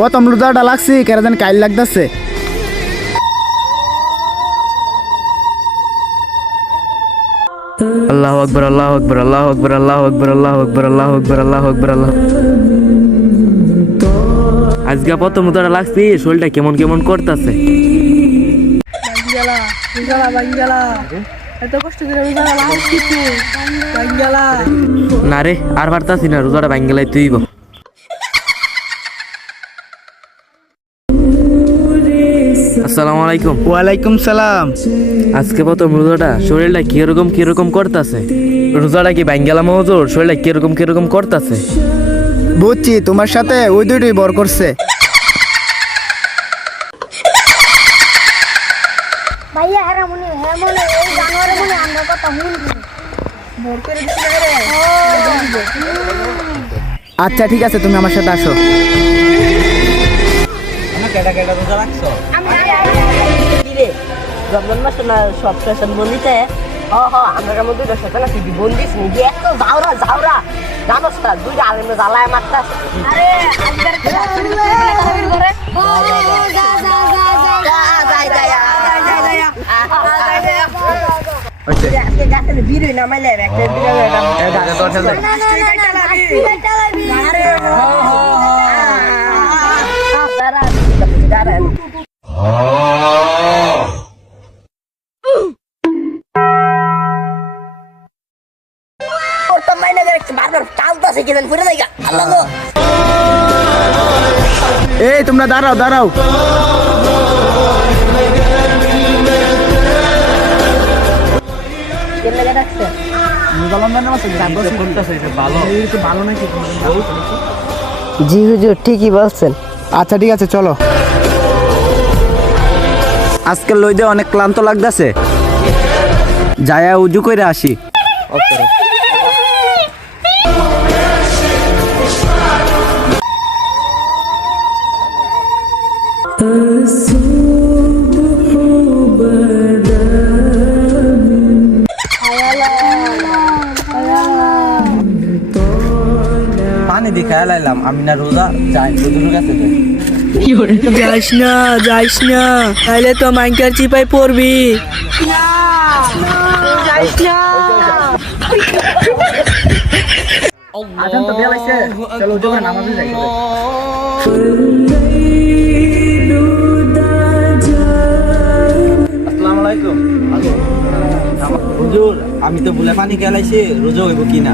প্রথম রোজাটা লাগছি কেন জানি কাইল লাগতেছে। আল্লাহু আকবার আল্লাহু আকবার আল্লাহু আকবার আল্লাহু আকবার আল্লাহু আকবার আল্লাহু আকবার আল্লাহু আকবার আল্লাহ। আজকে প্রথম রোজাটা লাগছি, শরীরটা কেমন কেমন করতেছে। না রে, আর পারতাছি না, রোজাটা ভাঙ গেলাই তুই। আসসালামু আলাইকুম। ওয়ালাইকুম সালাম। আজকে প্রথম রোজাটা, শরীরটা কিরকম কিরকম করতেছে। রোজাটা কি ভাঙ গেলাম হুজুর, শরীরটা কিরকম কিরকম করতেছে। বুঝছি, তোমার সাথে ওই দুইটাই বর করছে। ভাইয়া হেরা মনে এই জানোয়ারে মনে আমরা কথা শুনছি ভোর করে দিছি রে। আচ্ছা ঠিক আছে, তুমি আমার সাথে আসো। কেডা কেডা রোজা রাখছো? কি রে রমজান মাস না সব ফ্যাশন বন্দিতে আমরা কেমন দুইটা সেখানে তুই বন্দিস নিজে এত যাওরা জানোস না দুইটা আলেমে জ্বালায় মারতাস। আরে আজকের করে আজকে গাছে বিড়ি নামাইলে একটা এই তোমরা দাঁড়াও দাঁড়াও। জি হুজুর ঠিকই বলছেন। আচ্ছা ঠিক আছে, চলো। আজকে লইদে অনেক ক্লান্ত লাগতেছে, যায়া উজু কইরা আসি। পানি দিয়ে খেয়াল আইলাম, আমি না রোজা যাই হুজুরের কাছে যাই। যাইস না তাইলে তো মাইকার চিপাই পড়বি। আজান তো বেল আইছে, চলো উজু করে নামাজে যাই। আসসালামু আলাইকুম। হুজুর আমি তো ভুলে পানি খেলাইছি, রোজা হইব কিনা?